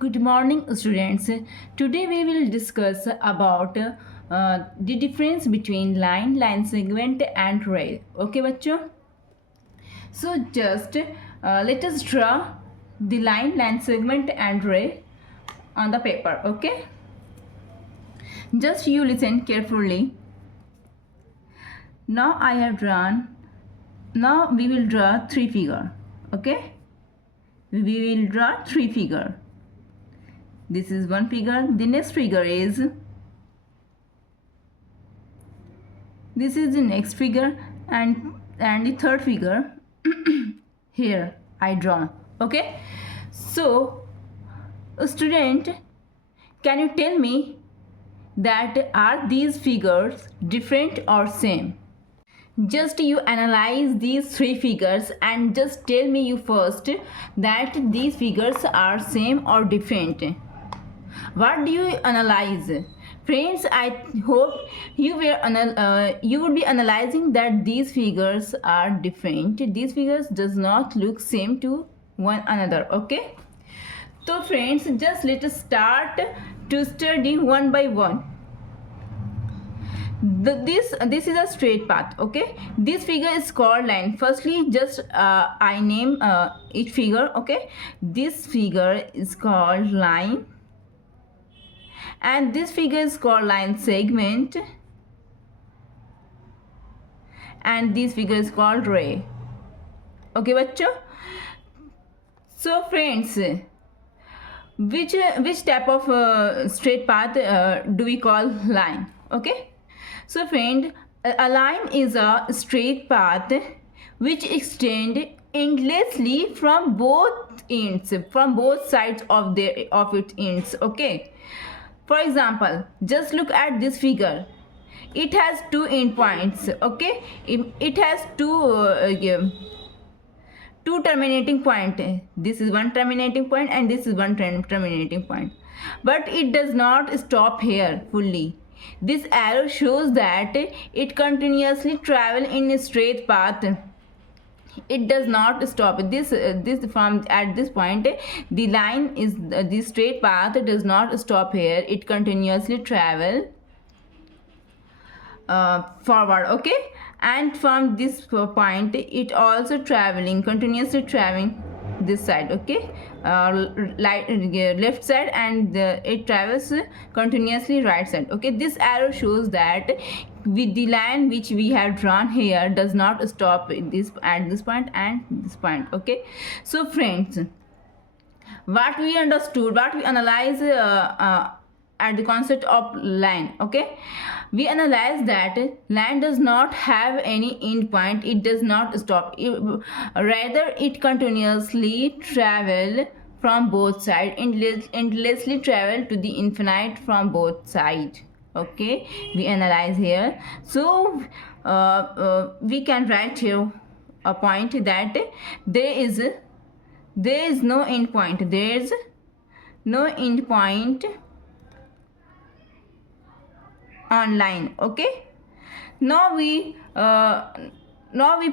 Good morning, students. Today we will discuss about the difference between line segment, and ray. Okay, बच्चों. So just let us draw the line segment, and ray on the paper. Okay. Just you listen carefully. Now I have drawn. Now we will draw three figure. Okay. We will draw three figure. This is one figure. The next figure is this is the next figure, and the third figure here I draw. Okay, so student, can you tell me that are these figures different or same? Just you analyze these three figures and just tell me you first that these figures are same or different. What do you analyze? Friends, I hope you would be analyzing that these figures are different. These figures does not look same to one another. Okay, so friends, just let us start to study one by one. This is a straight path. Okay, this figure is called line. Firstly, just I name each figure. Okay, this figure is called line, and this figure is called line segment, and this figure is called ray. Okay, bachcho. So friends, which type of straight path do we call line? Okay, so friend, a line is a straight path which extend endlessly from both ends, from both sides of its ends. Okay, for example, just look at this figure. It has two endpoints. Okay, it has two terminating point. This is one terminating point and this is one terminating point, but it does not stop here fully. This arrow shows that it continuously travel in a straight path. It does not stop. This from at this point, the line is the straight path does not stop here. It continuously travel forward. Okay, and from this point it also traveling, continuously traveling this side. Okay, left side, and it travels continuously right side. Okay, this arrow shows that with the line which we have drawn here does not stop this at this point and this point. Okay, so friends, what we understood, what we analyze at the concept of line. Okay, we analyze that line does not have any end point. It does not stop. Rather, it continuously travel from both sides, endlessly travel to the infinite from both sides. Okay, we analyze here. So we can write here a point that there is no end point. There is no end point on line. Okay, now we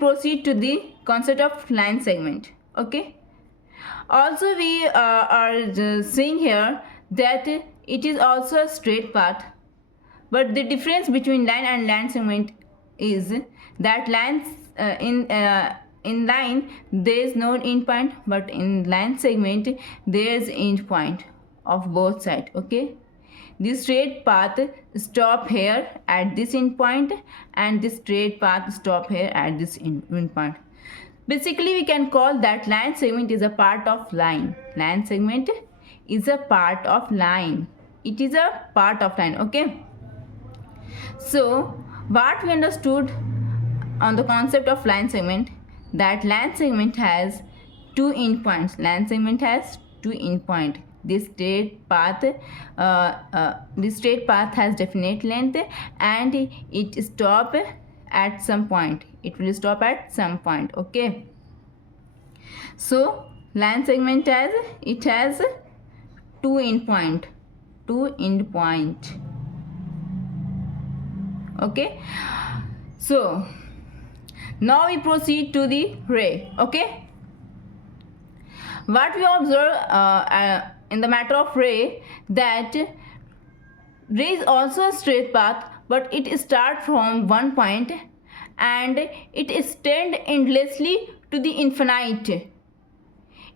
proceed to the concept of line segment. Okay, also we are seeing here that it is also a straight path, but the difference between line and line segment is that lines in line there is no end point, but in line segment there is end point of both sides. Okay, the straight path stop here at this end point, and this straight path stop here at this end point. Basically, we can call that line segment is a part of line. Line segment is a part of line. It is a part of line. Okay, so what we understood on the concept of line segment, that line segment has two endpoints. Line segment has two endpoints. This straight path has definite length, and it stop at some point. It will stop at some point. Okay, so line segment has two endpoint. Okay, so now we proceed to the ray. Okay, what we observe in the matter of ray, that ray is also a straight path, but it starts from one point and it extends endlessly to the infinite.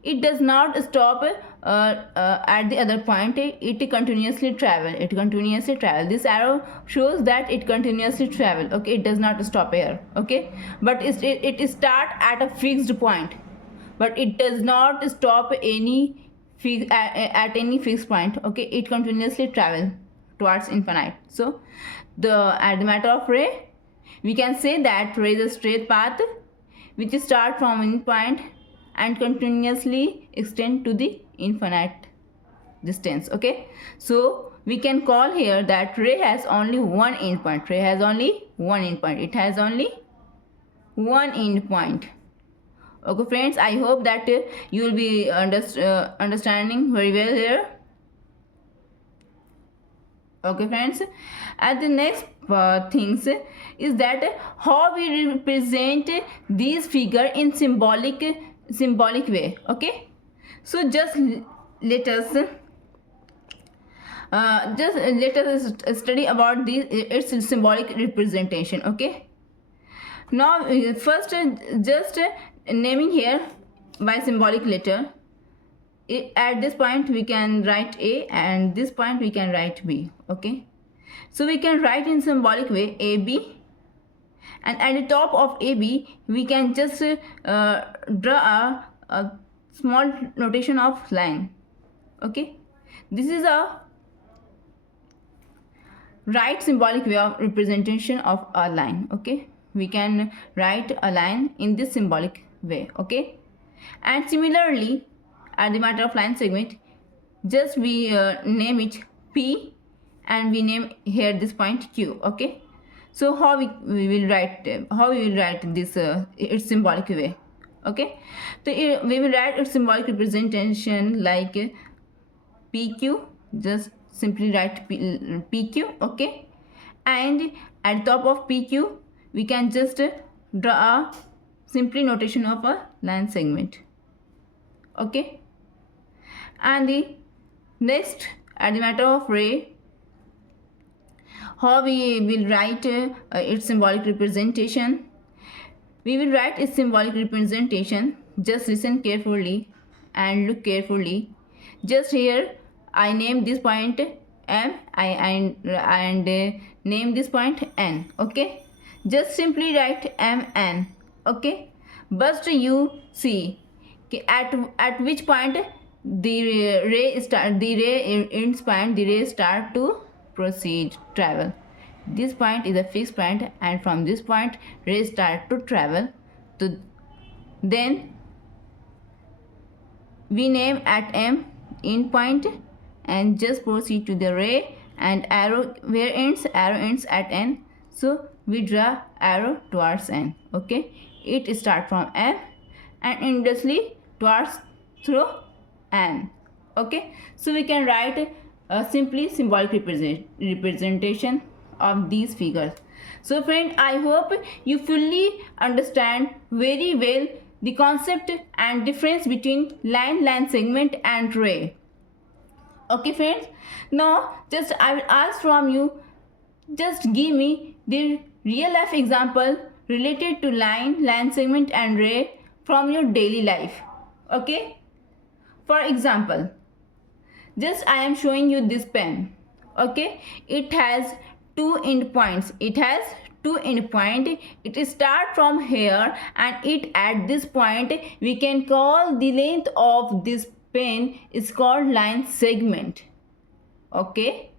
It does not stop at the other point. It continuously travel. This arrow shows that it continuously travel. Okay, it does not stop here. Okay, but it start at a fixed point, but it does not stop at any fixed point. Okay, it continuously travel towards infinite. So at the matter of ray, we can say that ray is a straight path which start from one point and continuously extend to the infinite distance. Okay, so we can call here that ray has only one endpoint. It has only one endpoint. Okay friends, I hope that you will be understanding very well here. Okay friends, and the next things is that how we represent these figure in symbolic way. Okay, so just let us study about its symbolic representation. Okay, now first just naming here by symbolic letter. At this point we can write A, and this point we can write B. Okay, so we can write in symbolic way AB, and at the top of AB we can just draw a small notation of line. Okay, this is a right symbolic way of representation of a line. Okay, we can write a line in this symbolic way. Okay, and similarly at the matter of line segment, just we name it P, and we name here this point Q. Okay, so how we will write this its symbolic way. Okay, so we will write its symbolic representation like PQ. Just simply write PQ. Okay, and at top of PQ we can just draw a simply notation of a line segment. Okay, and the next at the matter of ray, how we will write its symbolic representation. We will write its symbolic representation. Just listen carefully and look carefully. Just here I name this point M, and name this point N. Okay, just simply write MN. Okay, but you see at which point the ray start to travel. This point is a fixed point, and from this point ray start to travel to, then we name at M end point and just proceed to the ray, and arrow ends at N, so we draw arrow towards N. Okay, it start from M and endlessly towards through N. Okay, so we can write a simply symbolic representation of these figures. So friend, I hope you fully understand very well the concept and difference between line segment and ray. Okay friends, now just I will ask from you, just give me the real life example related to line segment and ray from your daily life. Okay, for example, just I am showing you this pen. Okay, it has two end points. It start from here, and it at this point we can call the length of this pen is called line segment. Okay,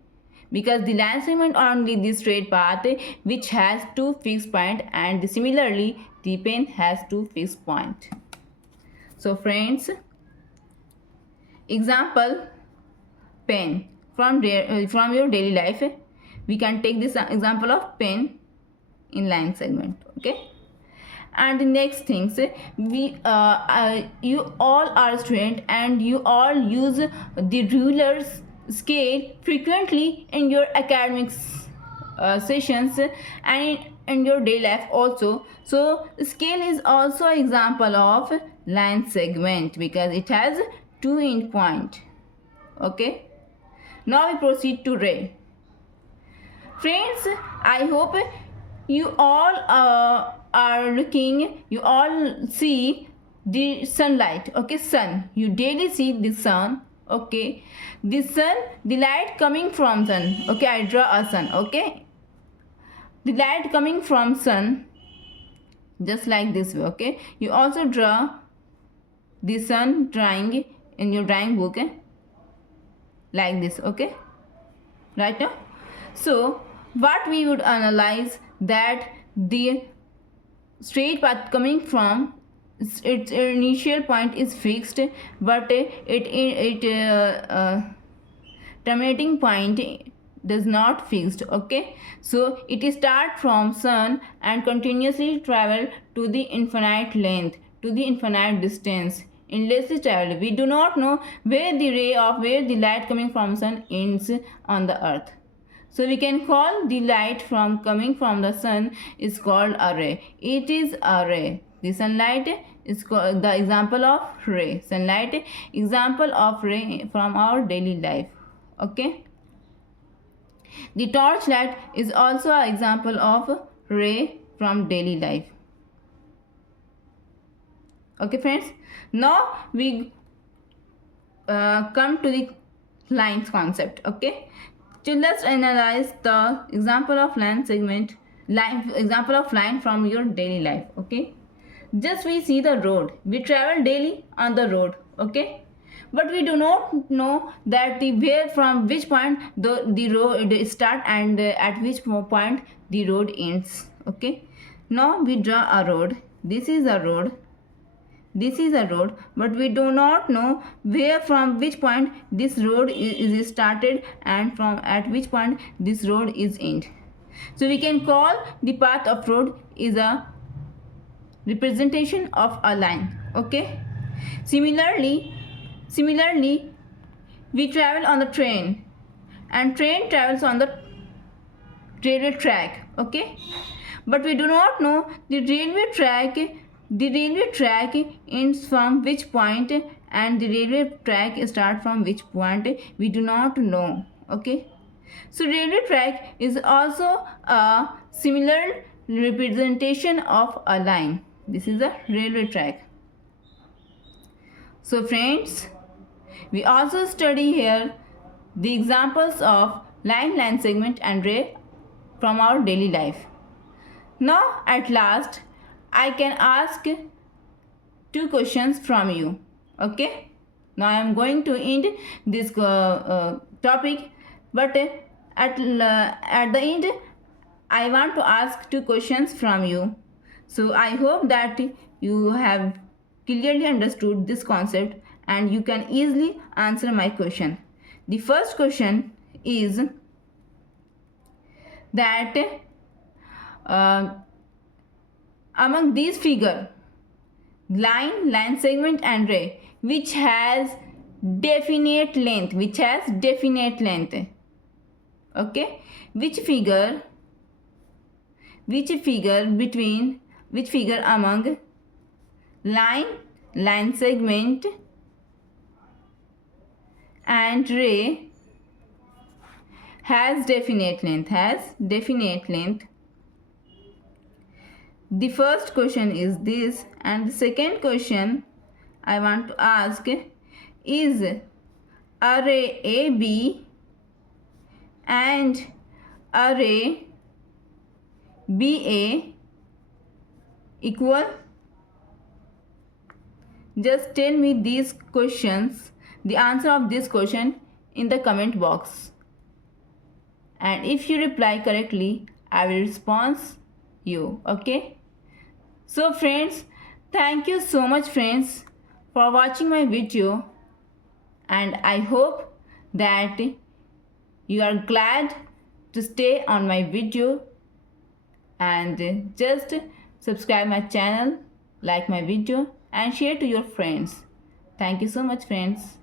because the line segment only the straight path which has two fixed point, and similarly the pen has two fixed point. So friends, example pen from your daily life, we can take this example of pen in line segment. Okay, and the next things, we you all are student and you all use the rulers scale frequently in your academics sessions and in your daily life also. So scale is also an example of line segment because it has two end point. Okay. Now we proceed to ray. Friends, I hope you all are looking, you all see the sunlight. Okay, sun. You daily see the sun. Okay, the sun, the light coming from sun. Okay, I draw a sun. Okay, the light coming from sun, just like this way. Okay, you also draw the sun drawing in your drawing book, like this. Okay, right now. So what we would analyze, that the straight path coming from its initial point is fixed, but terminating point does not fixed. Okay, so it start from sun and continuously travel to the infinite length, to the infinite distance, endlessly travel. We do not know where the light coming from sun ends on the earth. So we can call the light from coming from the sun is called a ray. It is a ray. The sunlight is called the example of ray. Sunlight example of ray from our daily life. Okay. The torchlight is also an example of ray from daily life. Okay, friends. Now we come to the lines concept. Okay. So let's analyze the example of line segment, example of line from your daily life. Okay, just we see the road, we travel daily on the road. Okay, but we do not know that the where from which point the road start and at which point the road ends. Okay, now we draw a road. This is a road. This is a road, but we do not know where from which point this road is started and from at which point this road is end. So we can call the path of road is a representation of a line. Okay. Similarly, we travel on the train, and train travels on the railway track. Okay, but we do not know the railway track. The railway track ends from which point and the railway track starts from which point, we do not know. Okay, so railway track is also a similar representation of a line. This is a railway track. So friends, we also study here the examples of line segment and ray from our daily life. Now at last I can ask 2 questions from you. Okay, now I am going to end this topic, but at the end I want to ask 2 questions from you. So I hope that you have clearly understood this concept and you can easily answer my question. The first question is that among these figure, line segment and ray, which has definite length, okay, which figure among line segment and ray has definite length. The first question is this, and the second question I want to ask is array AB and array BA equal? Just tell me these questions, the answer of this question in the comment box. And if you reply correctly, I will respond you. Okay. So friends, thank you so much friends for watching my video, and I hope that you are glad to stay on my video and just subscribe my channel, like my video and share to your friends. Thank you so much friends.